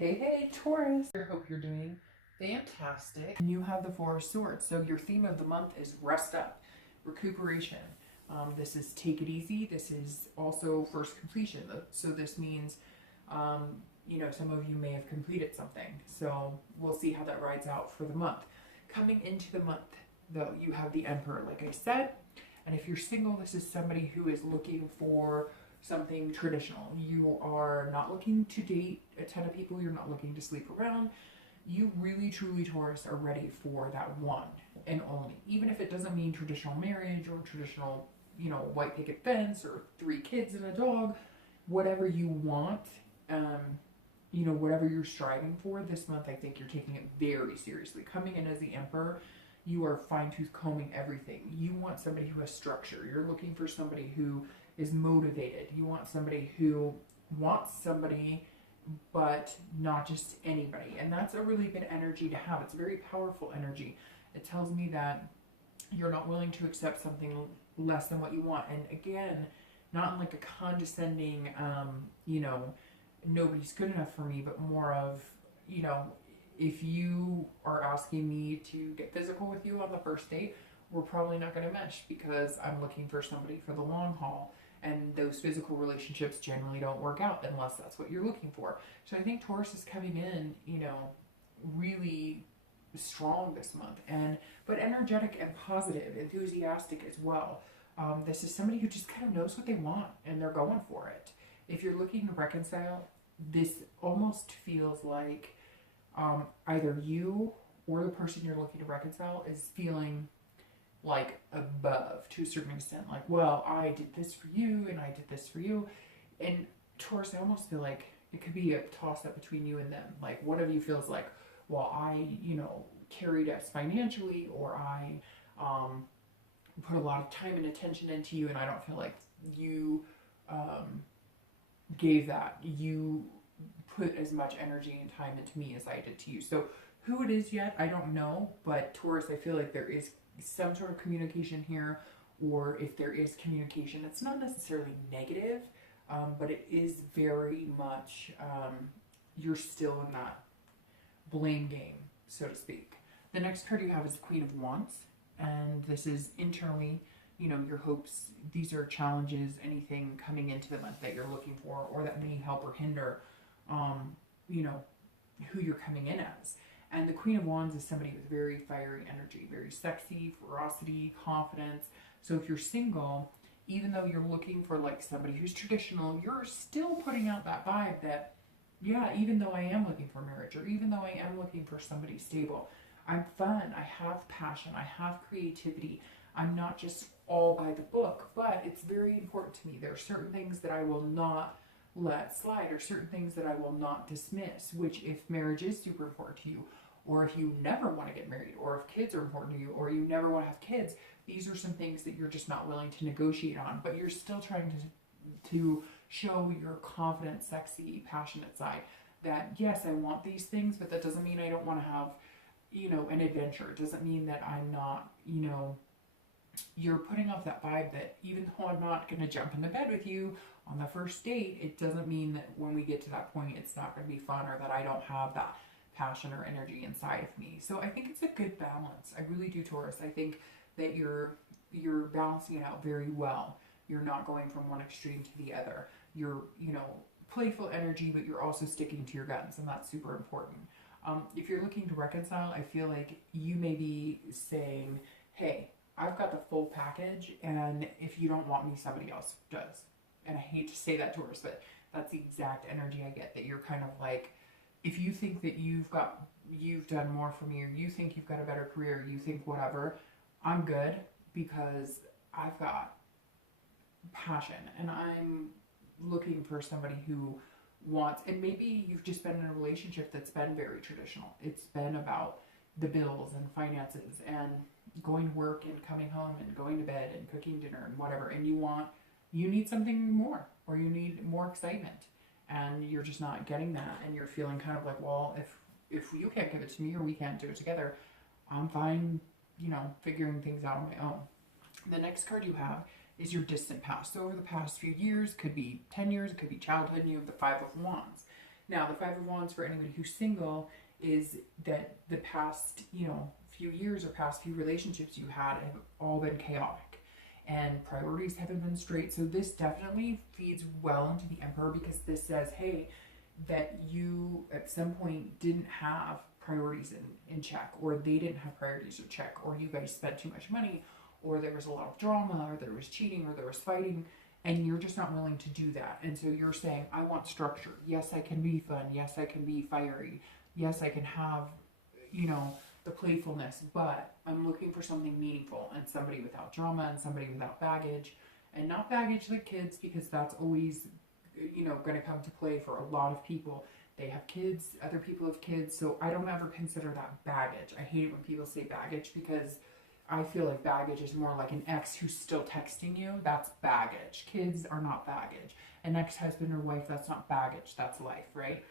Hey, Taurus. I hope you're doing fantastic. And you have the Four of Swords. So your theme of the month is rest up, recuperation. This is take it easy. This is also first completion. So this means, some of you may have completed something. So we'll see how that rides out for the month. Coming into the month, though, you have the Emperor, like I said. And if you're single, this is somebody who is looking for something traditional. You are not looking to date a ton of people. You're not looking to sleep around. You really, truly, Taurus, are ready for that one and only. Even if it doesn't mean traditional marriage or traditional, white picket fence or 3 kids and a dog, whatever you want, whatever you're striving for this month, I think you're taking it very seriously. Coming in as the Emperor, you are fine-tooth combing everything. You want somebody who has structure. You're looking for somebody who is motivated. You want somebody who wants somebody, but not just anybody. And that's a really good energy to have. It's a very powerful energy. It tells me that you're not willing to accept something less than what you want. And again, not in like a condescending, nobody's good enough for me, but more of, if you are asking me to get physical with you on the first date, we're probably not going to mesh because I'm looking for somebody for the long haul. And those physical relationships generally don't work out unless that's what you're looking for. So I think Taurus is coming in, really strong this month, but energetic and positive, enthusiastic as well. This is somebody who just kind of knows what they want and they're going for it. If you're looking to reconcile, this almost feels like either you or the person you're looking to reconcile is feeling like above to a certain extent, like, well, I did this for you and I did this for you. And Taurus, I almost feel like it could be a toss up between you and them. Like one of you feels like, well, I carried us financially, or I put a lot of time and attention into you, and I don't feel like you gave that. You put as much energy and time into me as I did to you. So who it is yet, I don't know, but Taurus, I feel like there is some sort of communication here, or if there is communication, it's not necessarily negative, but it is very much, you're still in that blame game, so to speak. The next card you have is the Queen of Wands, and this is internally, your hopes. These are challenges, anything coming into the month that you're looking for, or that may help or hinder, who you're coming in as. And the Queen of Wands is somebody with very fiery energy, very sexy, ferocity, confidence. So if you're single, even though you're looking for like somebody who's traditional, you're still putting out that vibe that, yeah, even though I am looking for marriage, or even though I am looking for somebody stable, I'm fun, I have passion, I have creativity. I'm not just all by the book, but it's very important to me. There are certain things that I will not let slide, or certain things that I will not dismiss, which if marriage is super important to you, or if you never want to get married, or if kids are important to you, or you never want to have kids, these are some things that you're just not willing to negotiate on, but you're still trying to show your confident, sexy, passionate side that, yes, I want these things, but that doesn't mean I don't want to have, an adventure. It doesn't mean that I'm not, you're putting off that vibe that even though I'm not going to jump in the bed with you on the first date, it doesn't mean that when we get to that point, it's not going to be fun, or that I don't have that passion or energy inside of me. So I think it's a good balance. I really do, Taurus. I think that you're balancing it out very well. You're not going from one extreme to the other. You're, playful energy, but you're also sticking to your guns, and that's super important. If you're looking to reconcile, I feel like you may be saying, hey, I've got the full package, and if you don't want me, somebody else does. And I hate to say that, Taurus, but that's the exact energy I get, that you're kind of like, if you think that you've done more for me, or you think you've got a better career, you think whatever, I'm good because I've got passion, and I'm looking for somebody who wants, and maybe you've just been in a relationship that's been very traditional. It's been about the bills and finances and going to work and coming home and going to bed and cooking dinner and whatever, and you need something more, or you need more excitement, and you're just not getting that, and you're feeling kind of like, well, if you can't give it to me, or we can't do it together, I'm fine, figuring things out on my own. The next card you have is your distant past. So over the past few years, could be 10 years, it could be childhood, and you have the Five of Wands. Now, the Five of Wands for anybody who's single is that the past, few years or past few relationships you had have all been chaotic and priorities haven't been straight. So this definitely feeds well into the Emperor, because this says, hey, that you at some point didn't have priorities in check, or they didn't have priorities in check, or you guys spent too much money, or there was a lot of drama, or there was cheating, or there was fighting, and you're just not willing to do that. And so you're saying, I want structure. Yes, I can be fun. Yes, I can be fiery. Yes, I can have, the playfulness, but I'm looking for something meaningful and somebody without drama and somebody without baggage, and not baggage like kids, because that's always, going to come to play for a lot of people. They have kids, other people have kids, so I don't ever consider that baggage. I hate it when people say baggage, because I feel like baggage is more like an ex who's still texting you. That's baggage. Kids are not baggage. An ex-husband or wife, that's not baggage. That's life, right?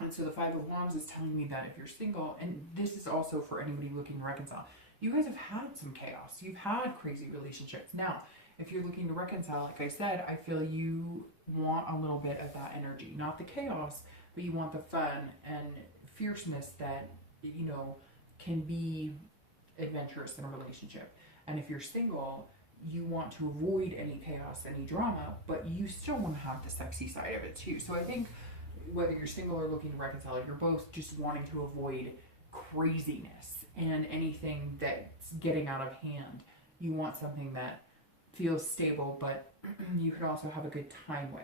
And so the Five of Wands is telling me that if you're single, and this is also for anybody looking to reconcile, you guys have had some chaos. You've had crazy relationships. Now, if you're looking to reconcile, like I said, I feel you want a little bit of that energy. Not the chaos, but you want the fun and fierceness that, can be adventurous in a relationship. And if you're single, you want to avoid any chaos, any drama, but you still want to have the sexy side of it too. So I think whether you're single or looking to reconcile, you're both just wanting to avoid craziness and anything that's getting out of hand. You want something that feels stable, but you could also have a good time with.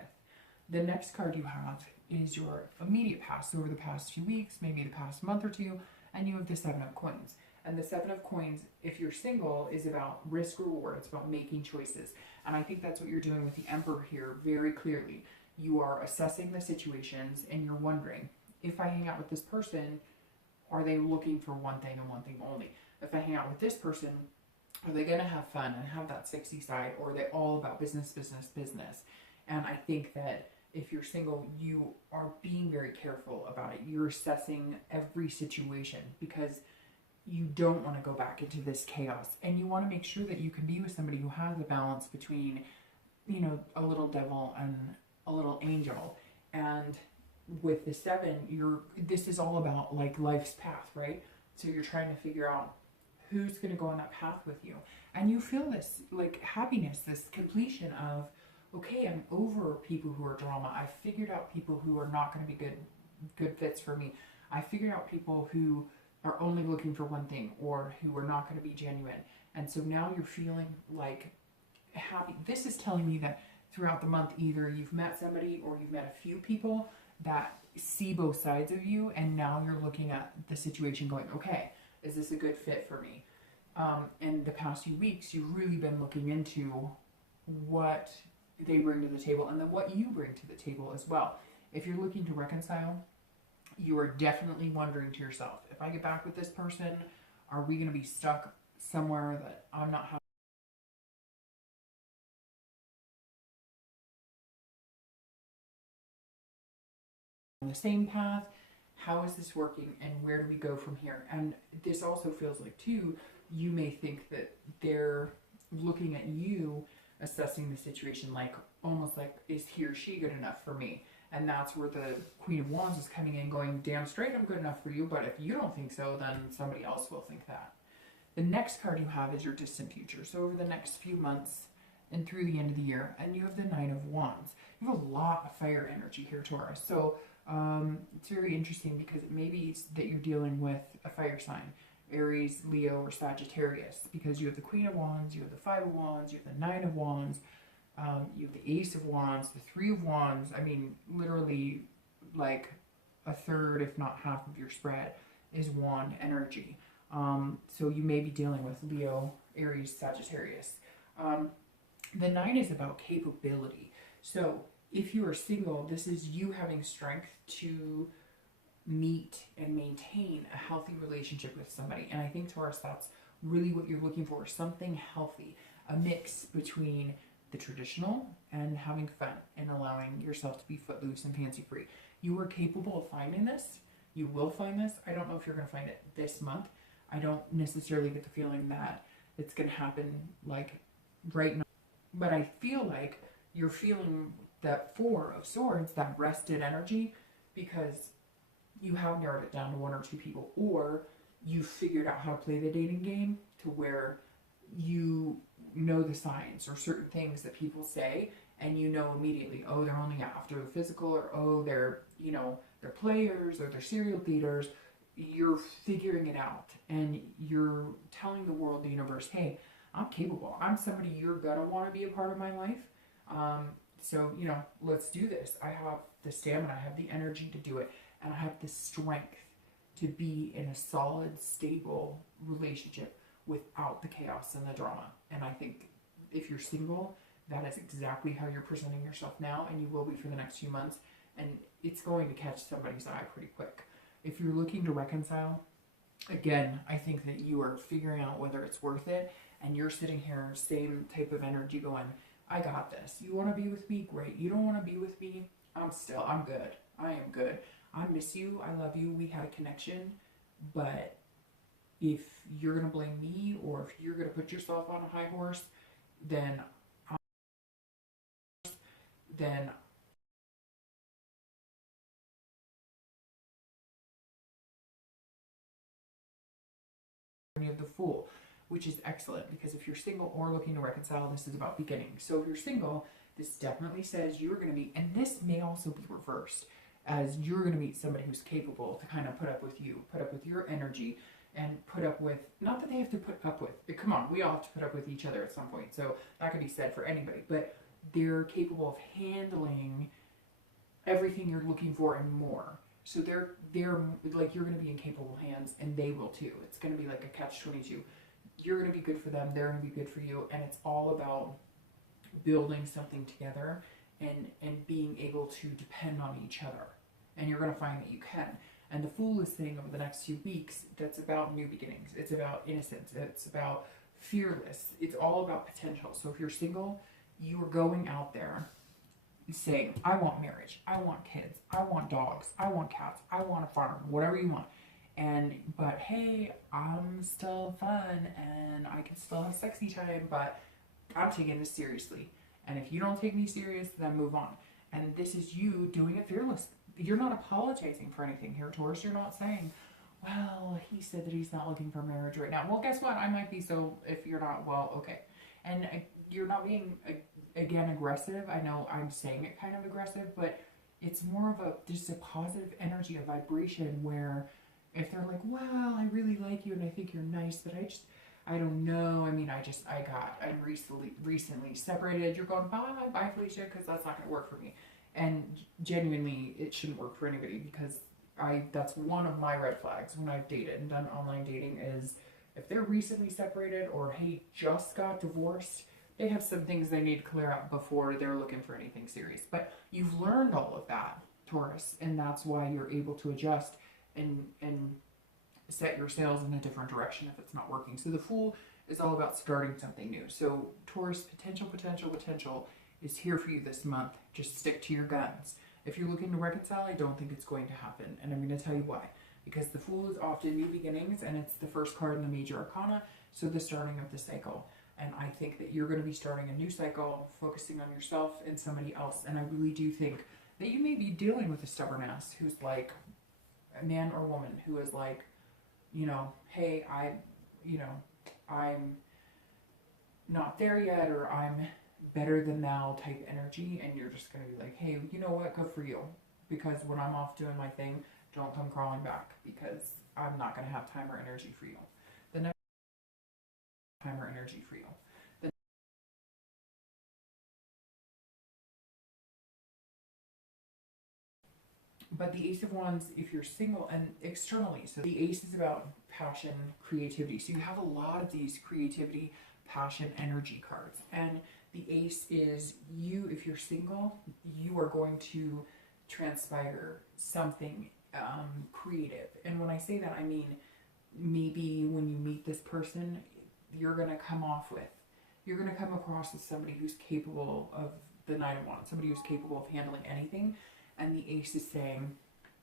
The next card you have is your immediate past, so over the past few weeks, maybe the past month or two, and you have the Seven of Coins. And the Seven of Coins, if you're single, is about risk reward. It's about making choices. And I think that's what you're doing with the Emperor here very clearly. You are assessing the situations and you're wondering, if I hang out with this person, are they looking for one thing and one thing only? If I hang out with this person, are they going to have fun and have that sexy side, or are they all about business, business, business? And I think that if you're single, you are being very careful about it. You're assessing every situation, because you don't want to go back into this chaos, and you want to make sure that you can be with somebody who has a balance between, a little devil and a little angel. And with the Seven, this is all about like life's path, right? So you're trying to figure out who's going to go on that path with you, and you feel this like happiness, this completion of, okay, I'm over people who are drama. I figured out people who are not going to be good fits for me. I figured out people who are only looking for one thing, or who are not going to be genuine. And so now you're feeling like happy. This is telling me that throughout the month, either you've met somebody or you've met a few people that see both sides of you, and now you're looking at the situation going, okay, is this a good fit for me? In the past few weeks, you've really been looking into what they bring to the table, and then what you bring to the table as well. If you're looking to reconcile, you are definitely wondering to yourself, if I get back with this person, are we going to be stuck somewhere that I'm not having on the same path? How is this working, and where do we go from here? And this also feels like too, you may think that they're looking at you, assessing the situation like, almost like, is he or she good enough for me? And that's where the Queen of Wands is coming in going, damn straight, I'm good enough for you, but if you don't think so, then somebody else will think that. The next card you have is your distant future. So over the next few months and through the end of the year, and you have the Nine of Wands. You have a lot of fire energy here, Taurus. So it's very interesting, because it may be that you're dealing with a fire sign, Aries, Leo, or Sagittarius, because you have the Queen of Wands, you have the Five of Wands, you have the Nine of Wands, you have the Ace of Wands, the Three of Wands. I mean, literally like a third, if not half of your spread is wand energy. So you may be dealing with Leo, Aries, Sagittarius. The Nine is about capability. So if you are single, this is you having strength to meet and maintain a healthy relationship with somebody. And I think, Taurus, that's really what you're looking for, something healthy, a mix between the traditional and having fun and allowing yourself to be footloose and fancy free. You are capable of finding this. You will find this. I don't know if you're going to find it this month. I don't necessarily get the feeling that it's going to happen like right now, but I feel like you're feeling that Four of Swords, that rested energy, because you have narrowed it down to 1 or 2 people, or you figured out how to play the dating game to where you know the signs or certain things that people say, and you know immediately, oh, they're only after the physical, or oh, they're, you know, they're players, or they're serial daters. You're figuring it out, and you're telling the world, the universe, hey, I'm capable. I'm somebody you're gonna want to be a part of my life. So, you know, let's do this. I have the stamina, I have the energy to do it, and I have the strength to be in a solid, stable relationship without the chaos and the drama. And I think if you're single, that is exactly how you're presenting yourself now, and you will be for the next few months, and it's going to catch somebody's eye pretty quick. If you're looking to reconcile, again, I think that you are figuring out whether it's worth it, and you're sitting here, same type of energy going, I got this. You want to be with me? Great. You don't want to be with me? I'm good. I am good. I miss you. I love you. We had a connection. But if you're going to blame me, or if you're going to put yourself on a high horse, then of the Fool, which is excellent, because if you're single or looking to reconcile, this is about beginning. So if you're single, this definitely says you're going to meet, and this may also be reversed, as you're going to meet somebody who's capable to kind of put up with you, put up with your energy, and put up with, not that they have to put up with, come on, we all have to put up with each other at some point, so that could be said for anybody, but they're capable of handling everything you're looking for and more. So they're like, you're going to be in capable hands, and they will too. It's going to be like a catch-22. You're going to be good for them, they're going to be good for you, and it's all about building something together and being able to depend on each other. And you're going to find that you can. And the Fool is saying over the next few weeks, that's about new beginnings. It's about innocence. It's about fearless. It's all about potential. So if you're single, you are going out there saying, I want marriage, I want kids, I want dogs, I want cats, I want a farm, whatever you want. But hey, I'm still fun, and I can still have sexy time, but I'm taking this seriously. And if you don't take me serious, then move on. And this is you doing it fearless. You're not apologizing for anything here, Taurus. You're not saying, well, he said that he's not looking for marriage right now. Well, guess what? I might be, so if you're not, well, okay. And you're not being, again, aggressive. I know I'm saying it kind of aggressive, but it's more of just a positive energy, a vibration, where if they're like, well, I really like you and I think you're nice, but I don't know. I mean, I'm recently separated. You're going, bye, Felicia, because that's not going to work for me. And genuinely, it shouldn't work for anybody, because that's one of my red flags when I've dated and done online dating, is if they're recently separated, or hey, just got divorced, they have some things they need to clear up before they're looking for anything serious. But you've learned all of that, Taurus, and that's why you're able to adjust and set your sails in a different direction if it's not working. So the Fool is all about starting something new. So Taurus, potential is here for you this month. Just stick to your guns. If you're looking to reconcile, I don't think it's going to happen, and I'm going to tell you why. Because the Fool is often new beginnings, and it's the first card in the major arcana, so the starting of the cycle. And I think that you're going to be starting a new cycle, focusing on yourself and somebody else. And I really do think that you may be dealing with a stubborn ass who's like, a man or woman who is like, you know, hey, I'm not there yet, or I'm better than thou type energy. And you're just going to be like, hey, you know what? Good for you. Because when I'm off doing my thing, don't come crawling back, because I'm not going to have time or energy for you. The next time or energy for you. But the Ace of Wands, if you're single and externally, so the Ace is about passion, creativity. So you have a lot of these creativity, passion, energy cards. And the Ace is you, if you're single, you are going to transpire something creative. And when I say that, I mean, maybe when you meet this person, you're going to come across as somebody who's capable of the Nine of Wands, somebody who's capable of handling anything. And the Ace is saying,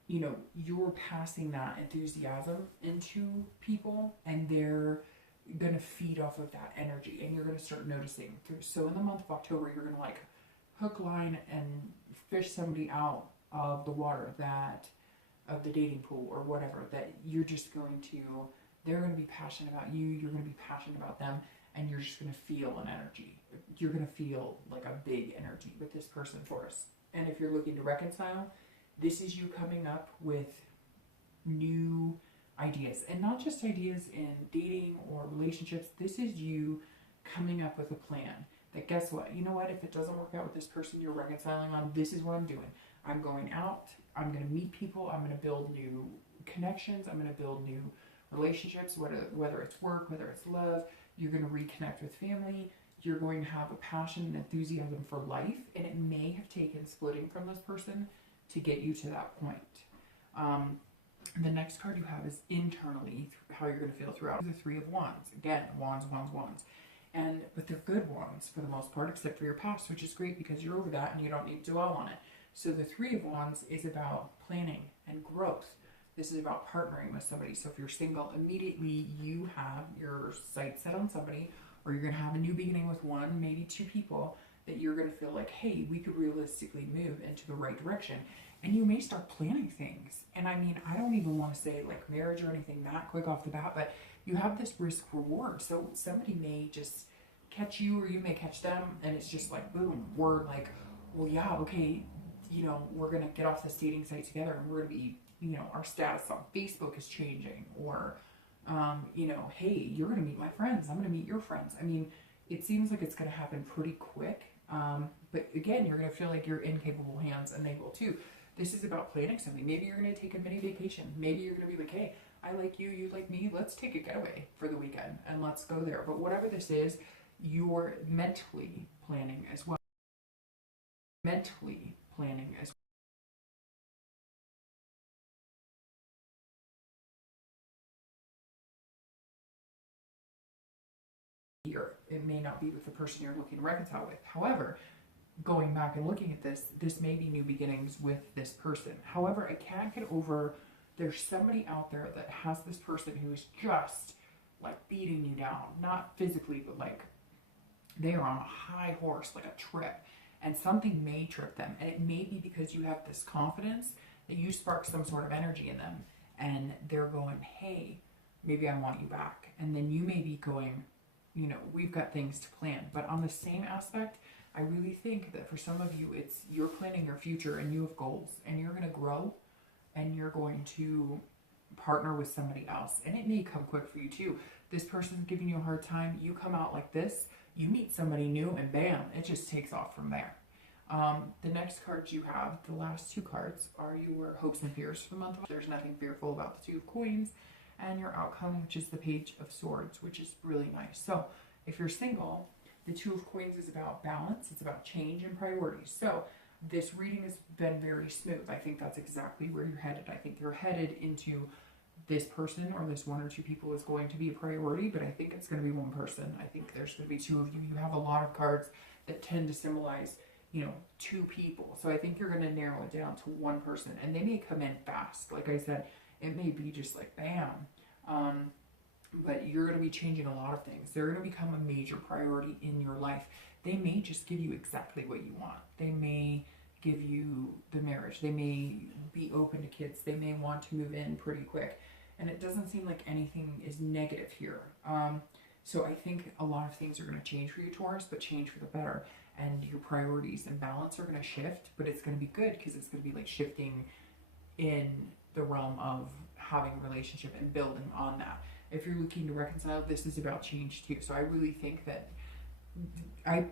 you know, you're passing that enthusiasm into people, and they're going to feed off of that energy, and you're going to start noticing. So in the month of October, you're going to like, hook, line, and fish somebody out of the water, that of the dating pool or whatever, that you're just going to, they're going to be passionate about you, you're going to be passionate about them, and you're just going to feel an energy. You're going to feel like a big energy with this person, Taurus. And if you're looking to reconcile, this is you coming up with new ideas, and not just ideas in dating or relationships. This is you coming up with a plan that, guess what, you know what, if it doesn't work out with this person you're reconciling on, this is what I'm doing. I'm going out, I'm going to meet people, I'm going to build new connections, I'm going to build new relationships, whether it's work, whether it's love. You're going to reconnect with family. You're going to have a passion and enthusiasm for life, and it may have taken splitting from this person to get you to that point. The next card you have is internally, how you're going to feel throughout. The Three of Wands. Again, wands, wands, wands. But they're good wands for the most part, except for your past, which is great because you're over that and you don't need to dwell on it. So the Three of Wands is about planning and growth. This is about partnering with somebody. So if you're single, immediately you have your sights set on somebody, or you're going to have a new beginning with one, maybe two people, that you're going to feel like, hey, we could realistically move into the right direction. And you may start planning things. And I mean, I don't even want to say like marriage or anything that quick off the bat, but you have this risk reward. So somebody may just catch you, or you may catch them, and it's just like, boom, we're like, well, yeah, okay, you know, we're going to get off this dating site together, and we're going to be, you know, our status on Facebook is changing, or, you know, hey, you're going to meet my friends, I'm going to meet your friends. I mean, it seems like it's going to happen pretty quick. But again, you're going to feel like you're in capable hands, and they will too. This is about planning something. Maybe you're going to take a mini vacation. Maybe you're going to be like, hey, I like you, you like me, let's take a getaway for the weekend and let's go there. But whatever this is, you're mentally planning as well. Mentally planning as well. Here, it may not be with the person you're looking to reconcile with. However, going back and looking at this, this may be new beginnings with this person. However, I can't get over, there's somebody out there that has this person who is just like beating you down, not physically, but like they are on a high horse, like a trip, and something may trip them. And it may be because you have this confidence that you spark some sort of energy in them, and they're going, hey, maybe I want you back. And then you may be going, you know, we've got things to plan. But on the same aspect, I really think that for some of you, it's you're planning your future and you have goals, and you're going to grow, and you're going to partner with somebody else. And it may come quick for you too. This person's giving you a hard time. You come out like this, you meet somebody new, and bam, it just takes off from there. The next cards you have, the last two cards, are your hopes and fears for the month. There's nothing fearful about the Two of Coins, and your outcome, which is the Page of Swords, which is really nice. So if you're single, the Two of Coins is about balance. It's about change and priorities. So this reading has been very smooth. I think that's exactly where you're headed. I think you're headed into this person, or this one or two people is going to be a priority, but I think it's going to be one person. I think there's going to be two of you. You have a lot of cards that tend to symbolize, you know, two people. So I think you're going to narrow it down to one person, and they may come in fast. Like I said, it may be just like bam. But you're going to be changing a lot of things. They're going to become a major priority in your life. They may just give you exactly what you want. They may give you the marriage. They may be open to kids. They may want to move in pretty quick. And it doesn't seem like anything is negative here. So I think a lot of things are going to change for you, Taurus, but change for the better. And your priorities and balance are going to shift, but it's going to be good because it's going to be like shifting in the realm of having a relationship and building on that. If you're looking to reconcile, this is about change too. So I really think that I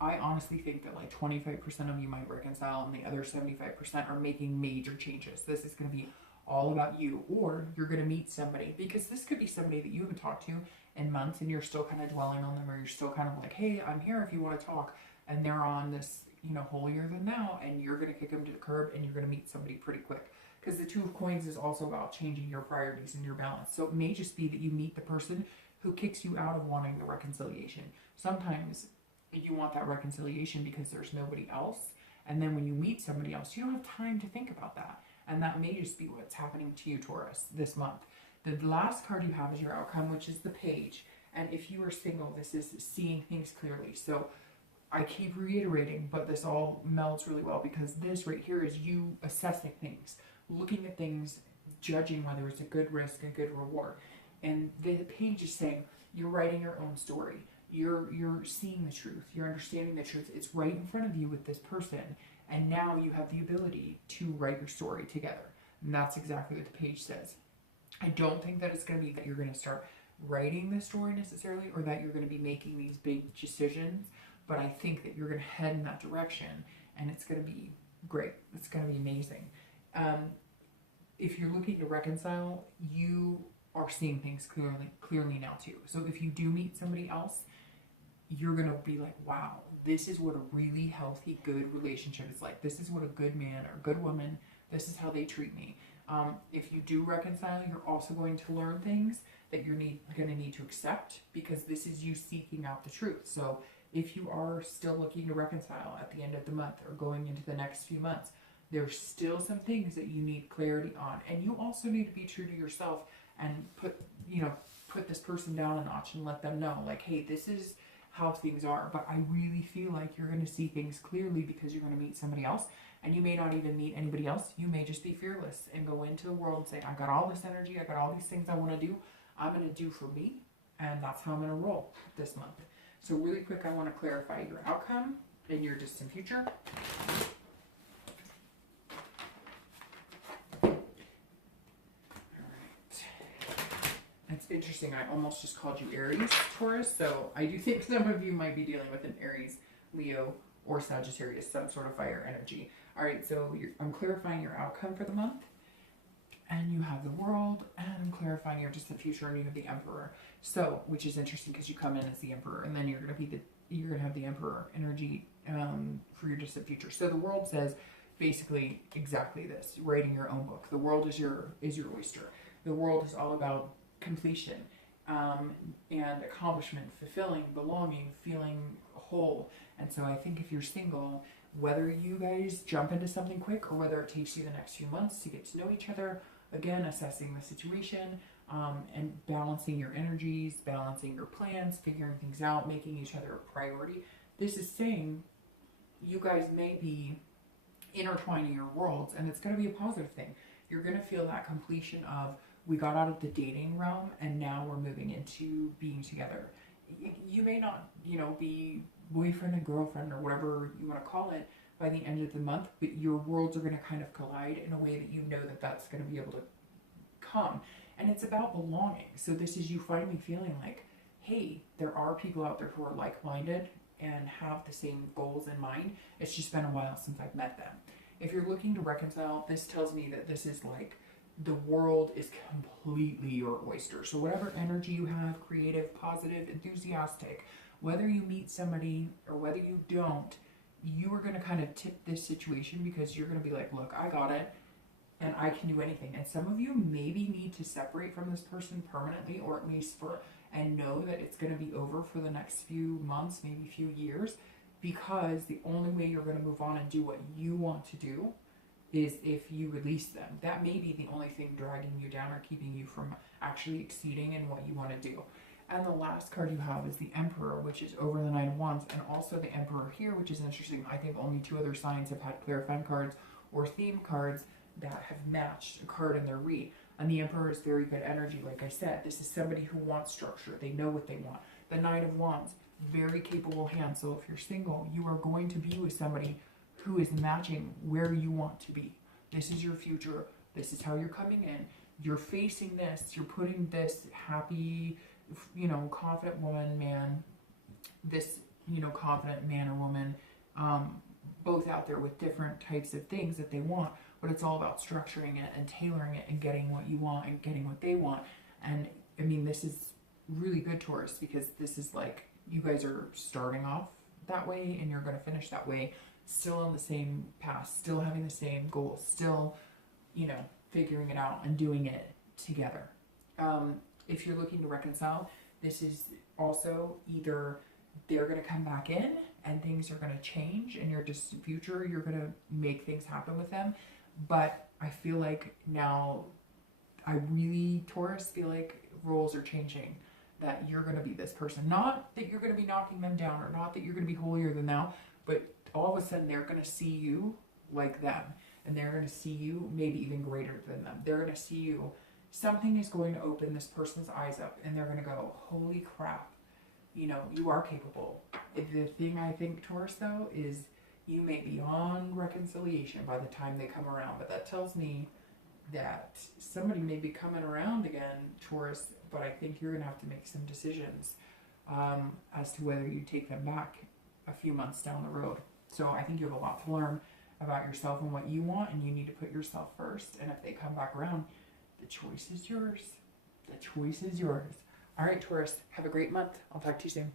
honestly think that like 25% of you might reconcile, and the other 75% are making major changes. This is going to be all about you, or you're going to meet somebody, because this could be somebody that you haven't talked to in months, and you're still kind of dwelling on them, or you're still kind of like, hey, I'm here if you want to talk, and they're on this, you know, holier than thou, and you're going to kick them to the curb, and you're going to meet somebody pretty quick. Because the Two of Coins is also about changing your priorities and your balance. So it may just be that you meet the person who kicks you out of wanting the reconciliation. Sometimes you want that reconciliation because there's nobody else. And then when you meet somebody else, you don't have time to think about that. And that may just be what's happening to you, Taurus, this month. The last card you have is your outcome, which is the Page. And if you are single, this is seeing things clearly. So I keep reiterating, but this all melds really well because this right here is you assessing things, looking at things, judging whether it's a good risk, a good reward. And the page is saying you're writing your own story. You're seeing the truth. You're understanding the truth. It's right in front of you with this person. And now you have the ability to write your story together. And that's exactly what the page says. I don't think that it's going to be that you're going to start writing the story necessarily, or that you're going to be making these big decisions, but I think that you're going to head in that direction, and it's going to be great. It's going to be amazing. If you're looking to reconcile, you are seeing things clearly now too. So if you do meet somebody else, you're going to be like, wow, this is what a really healthy, good relationship is like. This is what a good man or good woman, this is how they treat me. If you do reconcile, you're also going to learn things that you're going to need to accept, because this is you seeking out the truth. So if you are still looking to reconcile at the end of the month or going into the next few months, there's still some things that you need clarity on. And you also need to be true to yourself and put this person down a notch and let them know, like, hey, this is how things are, but I really feel like you're going to see things clearly because you're going to meet somebody else, and you may not even meet anybody else. You may just be fearless and go into the world and say, I got all this energy, I got all these things I want to do, I'm going to do for me, and that's how I'm going to roll this month. So really quick, I want to clarify your outcome in your distant future. It's interesting, I almost just called you Aries, Taurus, so I do think some of you might be dealing with an Aries, Leo, or Sagittarius, some sort of fire energy. All right, so I'm clarifying your outcome for the month, and you have the World, and I'm clarifying your distant future, and you have the Emperor. So, which is interesting because you come in as the Emperor, and then you're gonna have the Emperor energy for your distant future. So the World says basically exactly this: writing your own book. The World is your oyster. The World is all about completion and accomplishment, fulfilling, belonging, feeling whole. And so I think if you're single, whether you guys jump into something quick or whether it takes you the next few months to get to know each other, again, assessing the situation and balancing your energies, balancing your plans, figuring things out, making each other a priority. This is saying you guys may be intertwining your worlds, and it's going to be a positive thing. You're going to feel that completion of, we got out of the dating realm and now we're moving into being together. You may not, be boyfriend and girlfriend or whatever you want to call it by the end of the month, but your worlds are going to kind of collide in a way that you know that that's going to be able to come. And it's about belonging. So this is you finally feeling like, hey, there are people out there who are like-minded and have the same goals in mind. It's just been a while since I've met them. If you're looking to reconcile, this tells me that this is like, the world is completely your oyster. So whatever energy you have, creative, positive, enthusiastic, whether you meet somebody or whether you don't, you are going to kind of tip this situation because you're going to be like, look, I got it and I can do anything. And some of you maybe need to separate from this person permanently, or at least and know that it's going to be over for the next few months, maybe few years, because the only way you're going to move on and do what you want to do is if you release them. That may be the only thing dragging you down or keeping you from actually exceeding in what you want to do. And the last card you have is the Emperor, which is over the Nine of Wands, and also the Emperor here, which is interesting. I think only 2 other signs have had clarifying cards or theme cards that have matched a card in their read. And the Emperor is very good energy. Like I said, this is somebody who wants structure. They know what they want. The Nine of Wands, very capable hand. So if you're single, you are going to be with somebody who is matching where you want to be. This is your future. This is how you're coming in. You're facing this. You're putting this happy, confident woman, man, this, confident man or woman, both out there with different types of things that they want, but it's all about structuring it and tailoring it and getting what you want and getting what they want. And I mean, this is really good, Taurus, because this is like, you guys are starting off that way and you're going to finish that way, still on the same path, still having the same goals, still, figuring it out and doing it together. If you're looking to reconcile, this is also either they're going to come back in and things are going to change in your distant future, you're going to make things happen with them. But I feel like now, I really, Taurus, feel like roles are changing. that you're going to be this person. Not that you're going to be knocking them down, or not that you're going to be holier than thou, but all of a sudden they're going to see you like them. And they're going to see you maybe even greater than them. They're going to see you. Something is going to open this person's eyes up, and they're going to go, holy crap, you know, you are capable. The thing I think, Taurus, though, is you may be on reconciliation by the time they come around. But that tells me that somebody may be coming around again, Taurus, but I think you're going to have to make some decisions as to whether you take them back a few months down the road. So I think you have a lot to learn about yourself and what you want, and you need to put yourself first. And if they come back around, the choice is yours. The choice is yours. All right, Taurus, have a great month. I'll talk to you soon.